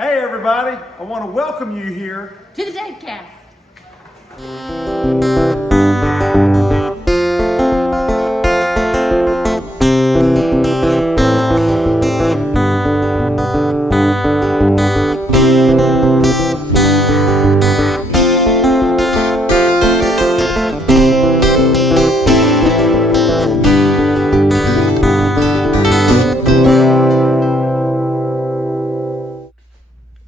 Hey everybody, I want to welcome you here. To the DaveCast.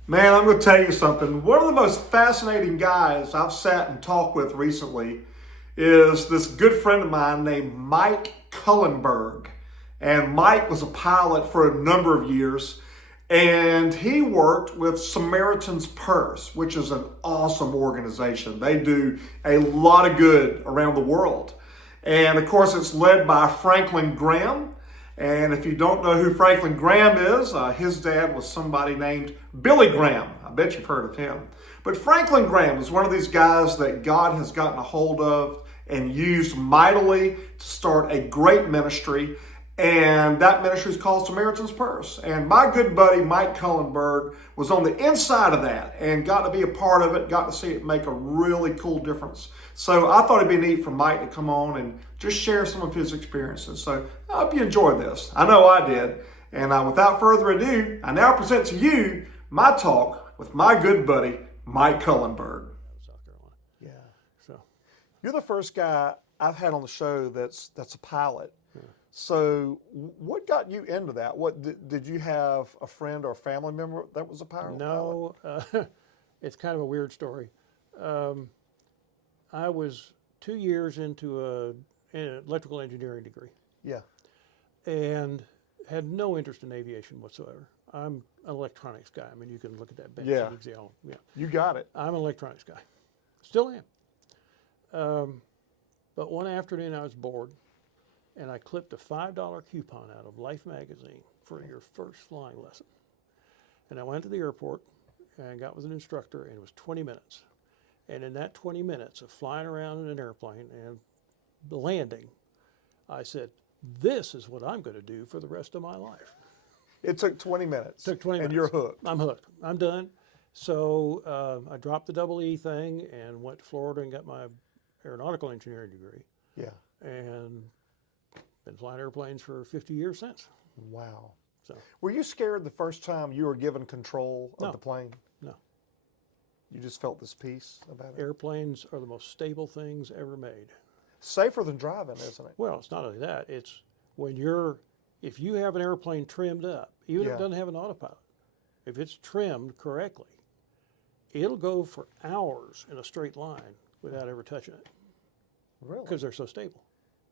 Man, I'm going to tell you something. One of the most fascinating guys I've sat and talked with recently is this good friend of mine named Mike Kullenberg. And Mike was a pilot for a number of years. And he worked with Samaritan's Purse, which is an awesome organization. They do a lot of good around the world. And of course, it's led by Franklin Graham. And if you don't know who Franklin Graham is, his dad was somebody named Billy Graham. I bet you've heard of him. But Franklin Graham is one of these guys that God has gotten a hold of and used mightily to start a great ministry. And that ministry is called Samaritan's Purse. And my good buddy, Mike Kullenberg, was on the inside of that and got to be a part of it, got to see it make a really cool difference. So I thought it'd be neat for Mike to come on and just share some of his experiences. So I hope you enjoyed this. I know I did. And without further ado, I now present to you my talk with my good buddy, Mike Kullenberg. Yeah. So you're the first guy I've had on the show that's a pilot. So what got you into that? What did you have a friend or a family member that was a pilot? No, it's kind of a weird story. I was 2 years into an electrical engineering degree. Yeah. And had no interest in aviation whatsoever. I'm an electronics guy. I mean, you can look at that bench. Yeah. Yeah. You got it. I'm an electronics guy. Still am. But one afternoon I was bored. And I clipped a $5 coupon out of Life magazine for your first flying lesson. And I went to the airport and got with an instructor, and it was 20 minutes. And in that 20 minutes of flying around in an airplane and landing, I said, this is what I'm going to do for the rest of my life. It took 20 minutes. It took 20 minutes. And you're hooked. I'm hooked. I'm done. So I dropped the double E thing and went to Florida and got my aeronautical engineering degree. Yeah. And been flying airplanes for 50 years since. Wow. So, were you scared the first time you were given control of the plane? No. You just felt this peace about it? Airplanes are the most stable things ever made. Safer than driving, isn't it? Well, it's not only that. It's if you have an airplane trimmed up, even if it doesn't have an autopilot, if it's trimmed correctly, it'll go for hours in a straight line without ever touching it. Really? Because they're so stable.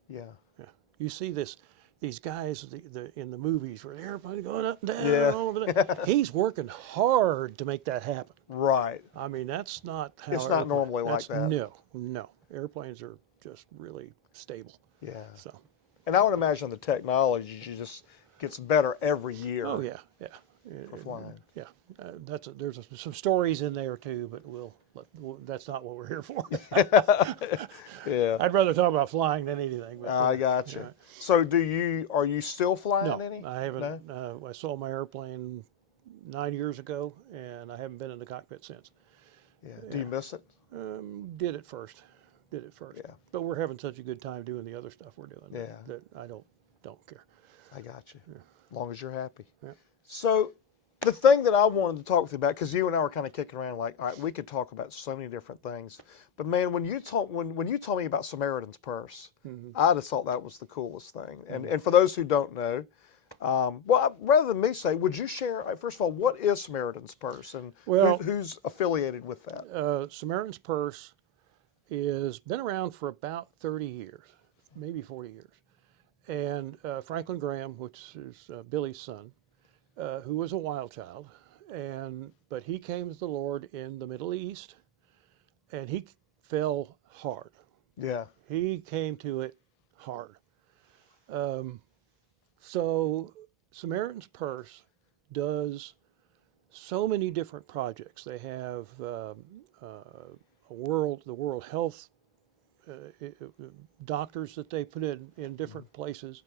Yeah. Yeah. You see these guys in the movies where the airplane going up and down all over there. He's working hard to make that happen. Right. I mean, that's not how it's not normally like that. No. Airplanes are just really stable. Yeah. So. And I would imagine the technology just gets better every year. Oh yeah. For flying. Yeah. There's some stories in there too, but that's not what we're here for. Yeah. I'd rather talk about flying than anything. But, I got you. So are you still flying any? I haven't. No? I sold my airplane 9 years ago, and I haven't been in the cockpit since. Yeah. Do you miss it? Did it first. Yeah. But we're having such a good time doing the other stuff we're doing that I don't care. I got you. Yeah. As long as you're happy. Yeah. So the thing that I wanted to talk to you about, because you and I were kind of kicking around like, all right, we could talk about so many different things. But man, when you told me about Samaritan's Purse, I just thought that was the coolest thing. And for those who don't know, rather than me say, would you share, first of all, what is Samaritan's Purse and who's affiliated with that? Samaritan's Purse has been around for about 30 years, maybe 40 years. And Franklin Graham, which is Billy's son, who was a wild child, but he came to the Lord in the Middle East, and he fell hard. Yeah. He came to it hard. So Samaritan's Purse does so many different projects. They have the World Health doctors that they put in different places.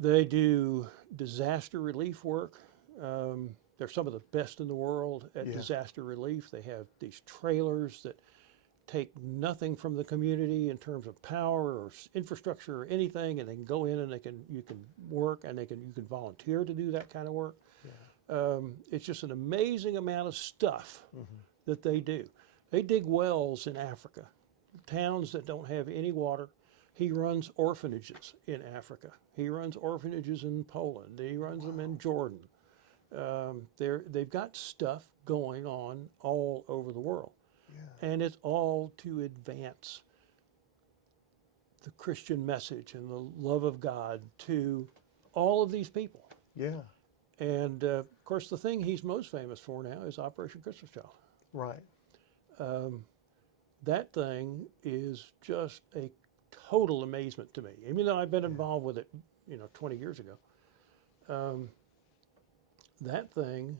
They do disaster relief work. they're some of the best in the world at Yeah. disaster relief. They have these trailers that take nothing from the community in terms of power or infrastructure or anything, and they can go in and you can work, and you can volunteer to do that kind of work. It's just an amazing amount of stuff that they do. They dig wells in Africa, towns that don't have any water. He runs orphanages in Africa. He runs orphanages in Poland. He runs them in Jordan. They've got stuff going on all over the world. Yeah. And it's all to advance the Christian message and the love of God to all of these people. Yeah. And of course, the thing he's most famous for now is Operation Christmas Child. Right. That thing is just a total amazement to me. Even though I've been involved with it, 20 years ago, that thing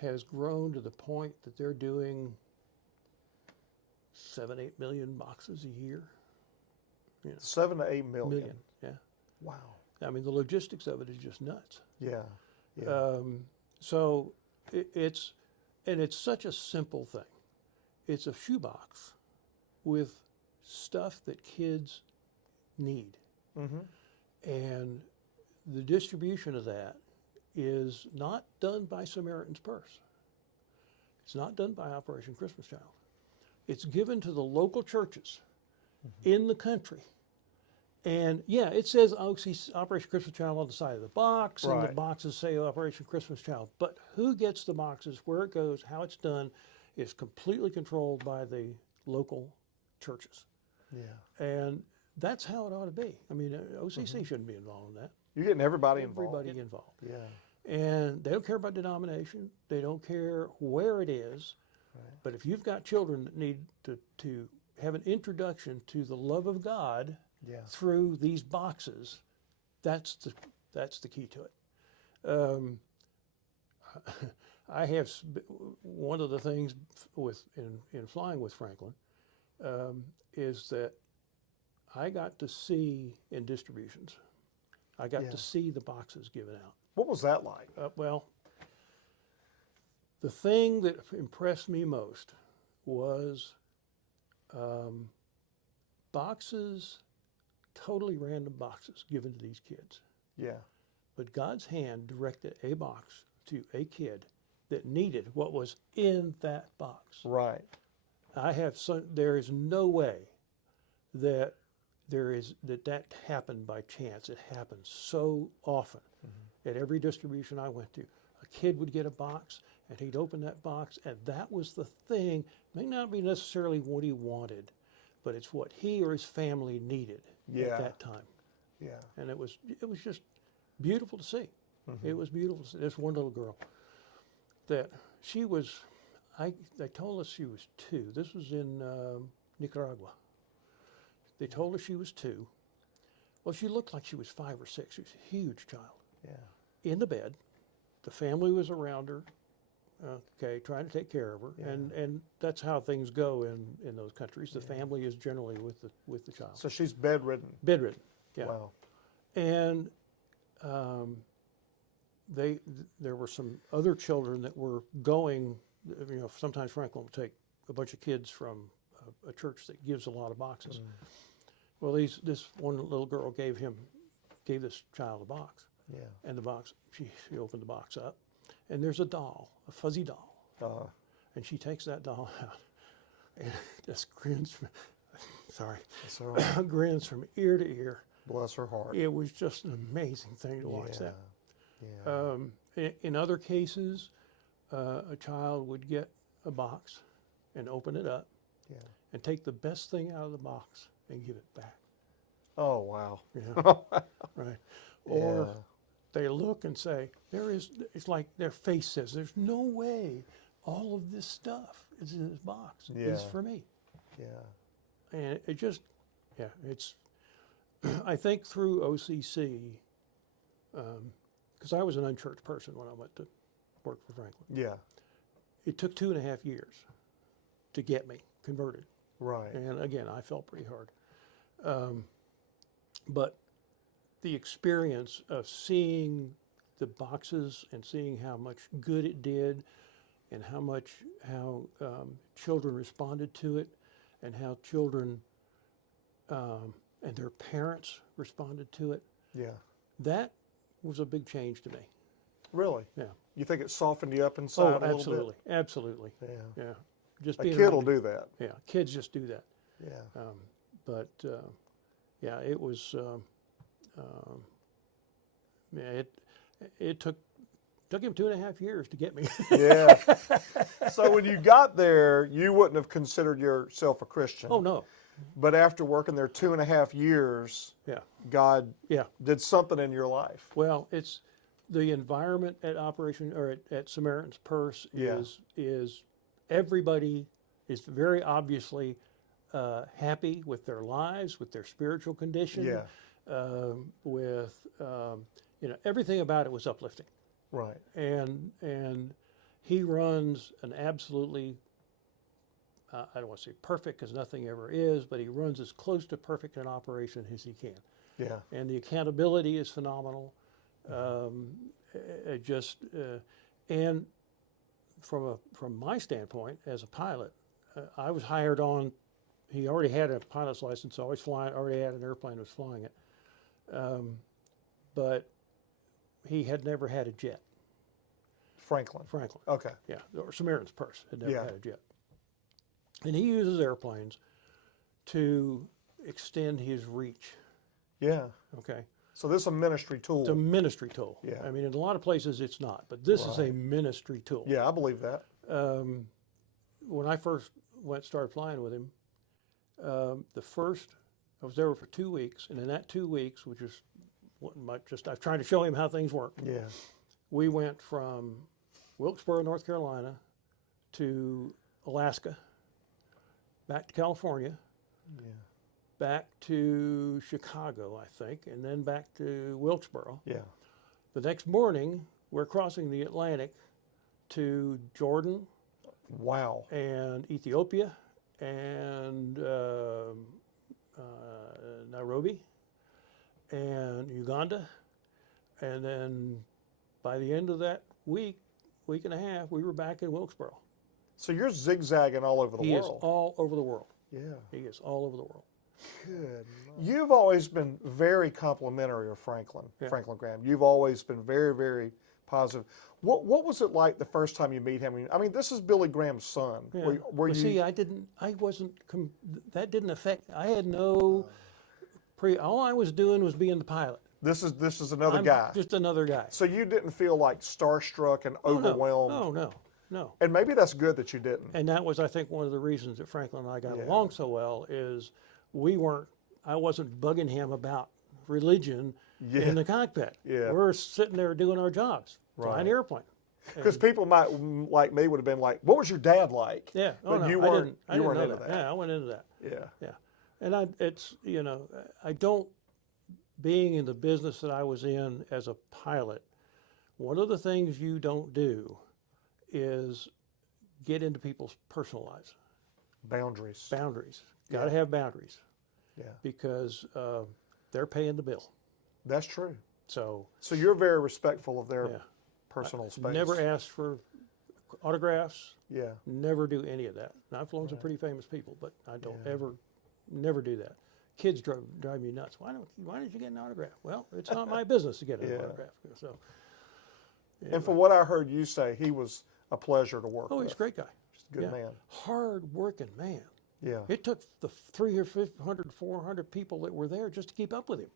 has grown to the point that they're doing 7-8 million boxes a year. 7 to 8 million. Million, yeah. Wow. I mean, the logistics of it is just nuts. Yeah. Yeah. So it's such a simple thing. It's a shoebox with stuff that kids need. And the distribution of that is not done by Samaritan's Purse. It's not done by Operation Christmas Child. It's given to the local churches in the country. And yeah, it says Operation Christmas Child on the side of the box, and the Right. boxes say Operation Christmas Child. But who gets the boxes, where it goes, how it's done, is completely controlled by the local churches. Yeah. And that's how it ought to be. I mean, OCC shouldn't be involved in that. You're getting everybody involved. Everybody involved. Yeah. And they don't care about denomination. They don't care where it is. Right. But if you've got children that need to have an introduction to the love of God Yeah. through these boxes, that's the key to it. I have one of the things in flying with Franklin is that I got to see in distributions. I got Yeah. to see the boxes given out. What was that like? Well, the thing that impressed me most was boxes, totally random boxes given to these kids. Yeah. But God's hand directed a box to a kid that needed what was in that box. Right. There is no way that that happened by chance. It happens so often. At every distribution I went to, a kid would get a box and he'd open that box, and that was the thing. May not be necessarily what he wanted, but it's what he or his family needed Yeah. at that time. Yeah. And it was just beautiful to see. It was beautiful to see. There's one little girl that they told us she was 2. This was in Nicaragua. They told us she was 2. Well, she looked like she was 5 or 6. She was a huge child. Yeah. In the bed. The family was around her, trying to take care of her. Yeah. And that's how things go in those countries. The family is generally with the child. So she's bedridden. Bedridden, yeah. Wow. And there were some other children that were going, sometimes Franklin will take a bunch of kids from a church that gives a lot of boxes. Well, this one little girl gave this child a box. Yeah. And the box, she opened the box up, and there's a doll, a fuzzy doll. And she takes that doll out and just grins That's all right. grins from ear to ear. Bless her heart. It was just an amazing thing to watch that. Yeah. In other cases, a child would get a box and open it up Yeah. and take the best thing out of the box and give it back. Oh, wow. Yeah. Right. Or Yeah. they look and say, it's like their face says, there's no way all of this stuff is in this box. It's Yeah. for me. Yeah. And it just, it's, I think through OCC, because I was an unchurched person when I went to work for Franklin. Yeah. It took 2.5 years to get me converted. Right. And again, I felt pretty hard. But the experience of seeing the boxes and seeing how much good it did, and how children responded to it, and how children and their parents responded to it. Yeah. That was a big change to me. Really? Yeah. You think it softened you up inside Oh, a little absolutely, absolutely. bit? Yeah. Yeah. Just A being kid around will it. do that. Yeah, kids just do that. Yeah. But yeah, it was. Yeah, it took him 2.5 years to get me. Yeah. So when you got there, you wouldn't have considered yourself a Christian. Oh no. But after working there 2.5 years, Yeah. God Yeah. did something in your life. Well, it's the environment at Operation or at Samaritan's Purse Yeah. is everybody is very obviously happy with their lives, with their spiritual condition, Yeah. with everything about it was uplifting. Right. And he runs an absolutely I don't want to say perfect because nothing ever is, but he runs as close to perfect an operation as he can. Yeah. And the accountability is phenomenal. And from my standpoint as a pilot, I was hired on. He already had a pilot's license, so I was flying. Already had an airplane, was flying it, but he had never had a jet. Franklin. Okay. Yeah, or Samaritan's Purse had never Yeah. had a jet, and he uses airplanes to extend his reach. Yeah. Okay. So this is a ministry tool. It's a ministry tool. Yeah. I mean, in a lot of places it's not, but this is a ministry tool. Yeah, I believe that. When I first started flying with him, I was there for 2 weeks, and in that 2 weeks, which is I was trying to show him how things work. Yeah. We went from Wilkesboro, North Carolina, to Alaska, back to California, Yeah. back to Chicago, I think, and then back to Wilkesboro. Yeah. The next morning, we're crossing the Atlantic to Jordan Wow. and Ethiopia and Nairobi and Uganda. And then by the end of that week and a half, we were back in Wilkesboro. So you're zigzagging all over the He is world. all over the world. Yeah. He is all over the world. Good. You've always been very complimentary of Franklin Graham. You've always been very, very positive. What was it like the first time you meet him? I mean, this is Billy Graham's son. Yeah. Were you? See, that didn't affect, I had no, all I was doing was being the pilot. This is another I'm guy. just another guy. So you didn't feel like starstruck and overwhelmed. No. And maybe that's good that you didn't. And that was, I think, one of the reasons that Franklin and I got along so well is I wasn't bugging him about religion in the cockpit. Yeah. We're sitting there doing our jobs, flying an airplane. Because people might, like me, would have been like, "What was your dad like?" Yeah. Oh, but no, you I weren't. didn't know into that. Yeah, I went into that. Yeah. Yeah. And I don't, being in the business that I was in as a pilot, one of the things you don't do is get into people's personal lives. Boundaries. Got to have boundaries. Yeah. Because they're paying the bill. That's true. So you're very respectful of their personal space. never ask for autographs. Yeah. Never do any of that. And I've flown some pretty famous people, but I don't never do that. Kids drive me nuts. Why did you get an autograph? Well, it's not my business to get an autograph. So. Anyway. And from what I heard you say, he was a pleasure to work with. Oh, he's a great guy. Just a good man. Hard-working man. Yeah. It took the 300, 400 people that were there just to keep up with him.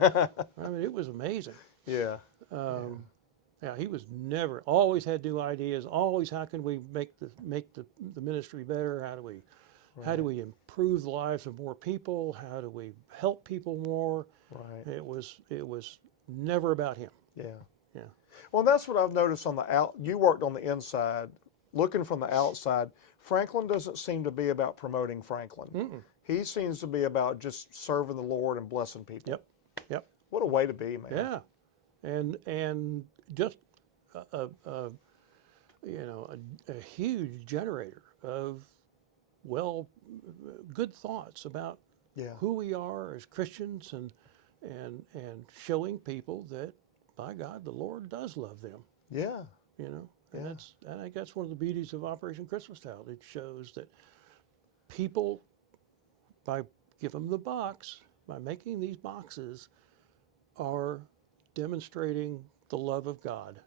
I mean, it was amazing. Yeah. Yeah, he was always had new ideas. Always, how can we make the ministry better? How do we improve the lives of more people? How do we help people more? Right. It was never about him. Yeah. Yeah. Well, that's what I've noticed on the out. You worked on the inside, looking from the outside. Franklin doesn't seem to be about promoting Franklin. Mm-mm. He seems to be about just serving the Lord and blessing people. Yep. What a way to be, man. Yeah, and just a huge generator of good thoughts about who we are as Christians and showing people that by God, the Lord does love them. Yeah. You know, and Yeah. I think that's one of the beauties of Operation Christmas Child. It shows that people, by giving them the box, by making these boxes, are demonstrating the love of God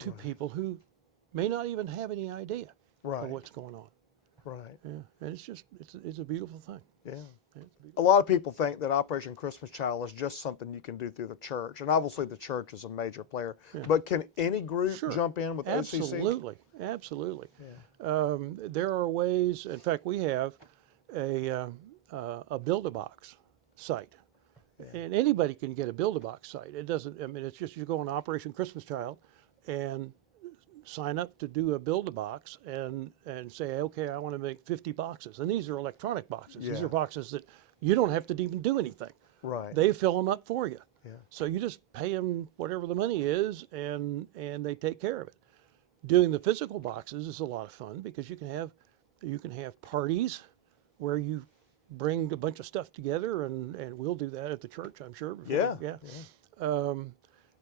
to people who may not even have any idea Right. of what's going on. Right. Yeah, and it's a beautiful thing. Yeah. Yeah, it's a A beautiful. lot of people think that Operation Christmas Child is just something you can do through the church, and obviously the church is a major player. Yeah. But can any group Sure. jump in with OCC? Absolutely, absolutely. Yeah. There are ways. In fact, we have a Build-A-Box site, and anybody can get a Build-A-Box site. It doesn't. I mean, it's just you go on Operation Christmas Child, and sign up to do a Build-A-Box and say, okay, I want to make 50 boxes, and these are electronic boxes. These Yeah. are boxes that you don't have to even do anything. Right. They fill them up for you. Yeah. So you just pay them whatever the money is, and they take care of it. Doing the physical boxes is a lot of fun because you can have parties where you bring a bunch of stuff together, and we'll do that at the church, I'm sure. Yeah. Yeah.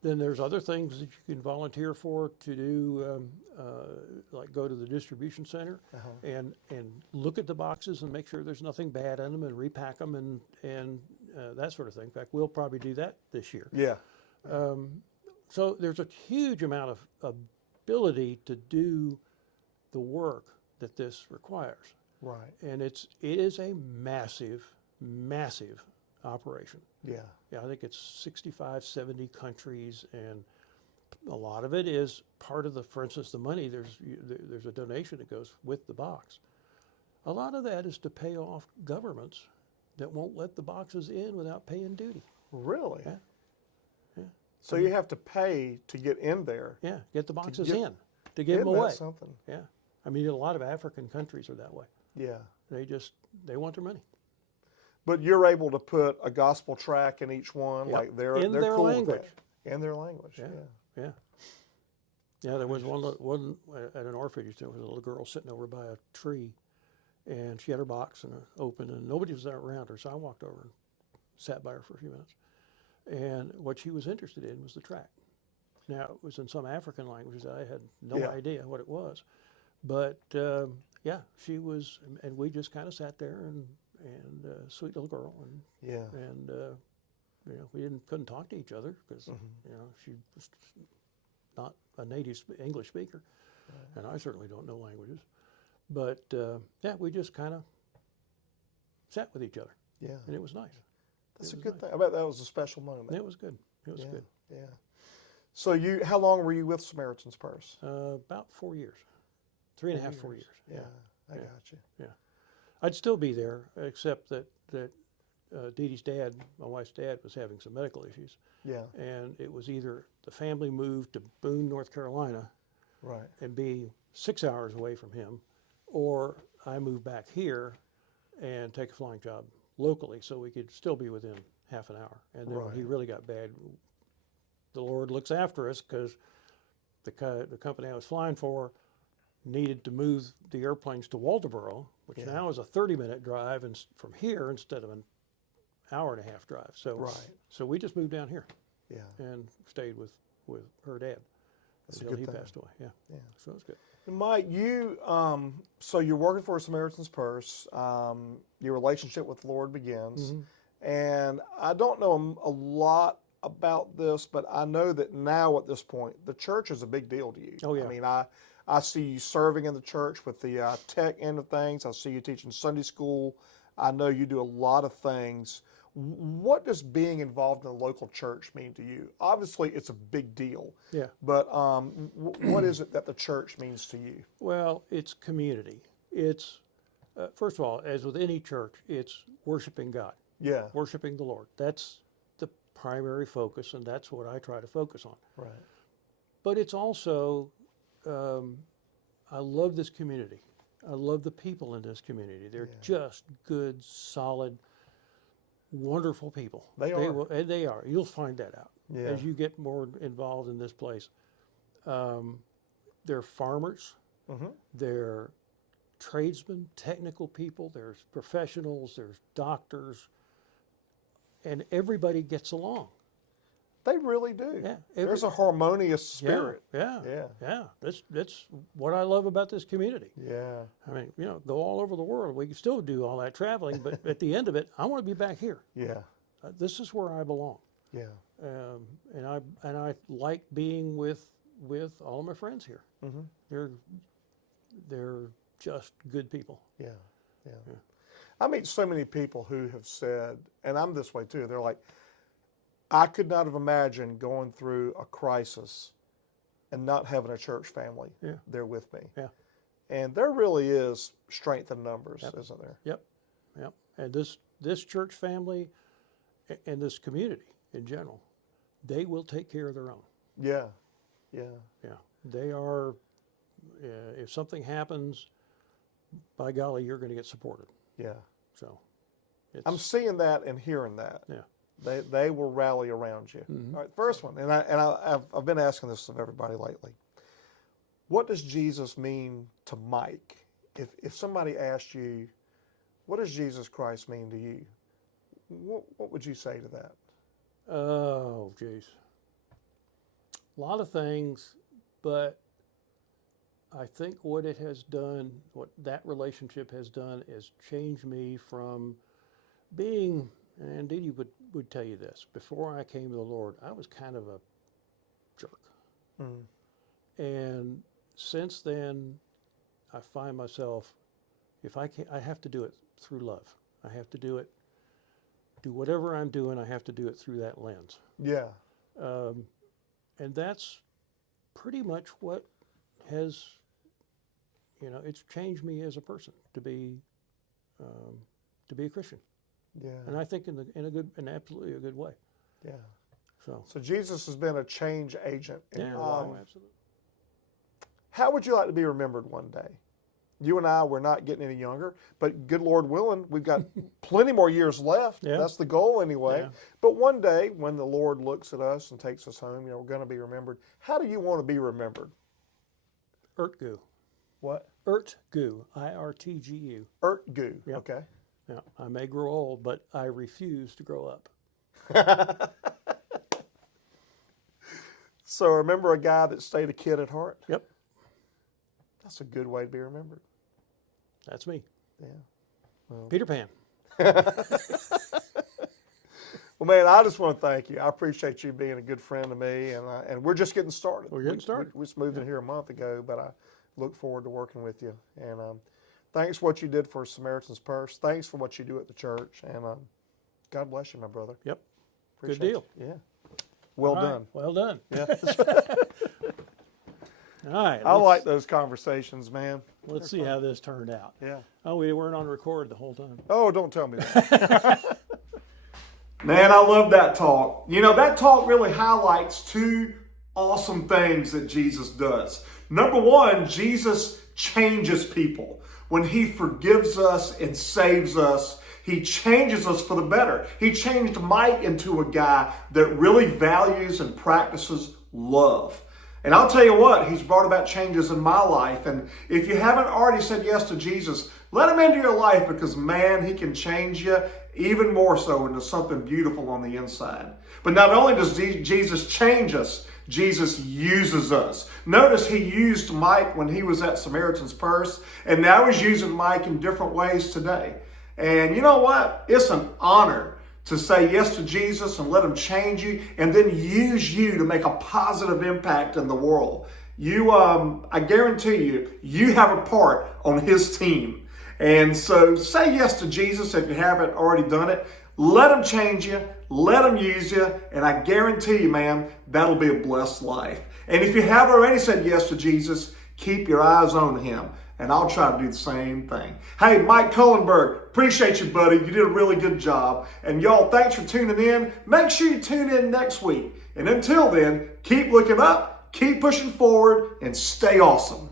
Then there's other things that you can volunteer for to do, like go to the distribution center and look at the boxes and make sure there's nothing bad in them and repack them and that sort of thing. In fact, we'll probably do that this year. Yeah. So there's a huge amount of ability to do the work that this requires. Right. And it is a massive, massive operation. Yeah. Yeah, I think it's 65, 70 countries, and a lot of it is part of for instance, the money, there's a donation that goes with the box. A lot of that is to pay off governments that won't let the boxes in without paying duty. Really? Yeah. Yeah. So you have to pay to get in there. Yeah, get the boxes get- in, to give them Isn't that away. something? Yeah. I mean, a lot of African countries are that way. Yeah. They want their money. But you're able to put a gospel track in each one, Yep. like they're In their cool language. with that. In their language. Yeah. Yeah. Yeah. Yeah, there was one at an orphanage. There was a little girl sitting over by a tree, and she had her box and open, and nobody was there around her. So I walked over and sat by her for a few minutes. And what she was interested in was the track. Now, it was in some African languages. I had no Yeah. idea what it was. But yeah, she was, and we just kind of sat there and sweet little girl, and Yeah. you know, we couldn't talk to each other because you know, she was not a native English speaker, and I certainly don't know languages. But yeah, we just kind of sat with each other, Yeah. and it was nice. That's a was good nice. thing. I bet that was a special moment. It was good. It was Yeah. good. Yeah. So how long were you with Samaritan's Purse? About 4 years, 3.5, 4 years. Yeah. I Yeah. got you. Yeah, I'd still be there, except that Dee Dee's dad, my wife's dad, was having some medical issues, Yeah. and it was either the family moved to Boone, North Carolina, Right. and be 6 hours away from him, or I moved back here and take a flying job locally so we could still be within half an hour. And then when he Right. really got bad, the Lord looks after us because the company I was flying for needed to move the airplanes to Walterboro, which Yeah. now is a 30-minute drive from here instead of an hour-and-a-half drive. So, Right. so we just moved down here Yeah. and stayed with her dad That's a until good he thing. passed away. Yeah. Yeah. So it was good. And Mike, so you're working for Samaritan's Purse. Your relationship with the Lord begins. Mm-hmm. And I don't know a lot about this, but I know that now at this point, the church is a big deal to you. Oh, yeah. I mean, I see you serving in the church with the tech end of things. I see you teaching Sunday school. I know you do a lot of things. What does being involved in a local church mean to you? Obviously, it's a big deal. Yeah. But what is it that the church means to you? Well, it's community. It's, first of all, as with any church, it's worshiping God, Yeah. worshiping the Lord. That's the primary focus, and that's what I try to focus on. Right. But it's also, I love this community. I love the people in this community. They're just good, solid, wonderful people. They are. And they are. You'll find that out Yeah. as you get more involved in this place. They're farmers. Mm-hmm. They're tradesmen, technical people. There's professionals. There's doctors. And everybody gets along. They really do. Yeah. There's a harmonious spirit. Yeah. Yeah. That's what I love about this community. Yeah. I mean, go all over the world. We can still do all that traveling, but at the end of it, I want to be back here. Yeah. This is where I belong. Yeah. And I like being with all of my friends here. Mm-hmm. They're just good people. Yeah. I meet so many people who have said, and I'm this way too, they're like, I could not have imagined going through a crisis and not having a church family there with me. Yeah. And there really is strength in numbers, isn't there? Yep. And this church family and this community in general, they will take care of their own. Yeah. They are, if something happens, by golly, you're going to get supported. Yeah. So I'm seeing that and hearing that. Yeah. They will rally around you. Mm-hmm. All right, first one, and I've been asking this of everybody lately. What does Jesus mean to Mike? If somebody asked you, what does Jesus Christ mean to you? What would you say to that? Oh, geez. A lot of things, but I think what that relationship has done is change me from being, and Dee would tell you this, before I came to the Lord, I was kind of a jerk. Mm-hmm. And since then, I find myself, if I can, I have to do it through love. I have to do whatever I'm doing, I have to do it through that lens. Yeah. And that's pretty much what has, it's changed me as a person to be a Christian. Yeah. And I think in absolutely a good way. Yeah. So Jesus has been a change agent in your life. Absolutely. How would you like to be remembered one day? You and I, we're not getting any younger, but good Lord willing, we've got plenty more years left. Yeah. That's the goal anyway. Yeah. But one day, when the Lord looks at us and takes us home, we're going to be remembered. How do you want to be remembered? Ertgu. What? Ertgu. IRTGU. Ertgu. Yep. Okay. Yeah. I may grow old, but I refuse to grow up. So remember a guy that stayed a kid at heart? Yep. That's a good way to be remembered. That's me. Yeah. Well. Peter Pan. Well, man, I just want to thank you. I appreciate you being a good friend to me, and we're just getting started. We're getting started. We just moved in here a month ago, but I look forward to working with you. And thanks for what you did for Samaritan's Purse. Thanks for what you do at the church. And God bless you, my brother. Yep. Appreciate Good deal. You. Yeah. Well All right. done. Well done. Yeah. All right. I like those conversations, man. Let's see how this turned out. Yeah. Oh, we weren't on record the whole time. Oh, don't tell me that. Man, I love that talk. That talk really highlights two awesome things that Jesus does. Number one, Jesus changes people. When he forgives us and saves us, he changes us for the better. He changed Mike into a guy that really values and practices love. And I'll tell you what, he's brought about changes in my life. And if you haven't already said yes to Jesus, let him into your life, because, man, he can change you even more so into something beautiful on the inside. But not only does Jesus change us, Jesus uses us. Notice he used Mike when he was at Samaritan's Purse, and now he's using Mike in different ways today. And you know what? It's an honor to say yes to Jesus and let him change you, and then use you to make a positive impact in the world. I guarantee you have a part on his team. And so say yes to Jesus if you haven't already done it. Let him change you. Let him use you. And I guarantee you, man, that'll be a blessed life. And if you have already said yes to Jesus, keep your eyes on him. And I'll try to do the same thing. Hey, Mike Kullenberg, appreciate you, buddy. You did a really good job. And y'all, thanks for tuning in. Make sure you tune in next week. And until then, keep looking up, keep pushing forward, and stay awesome.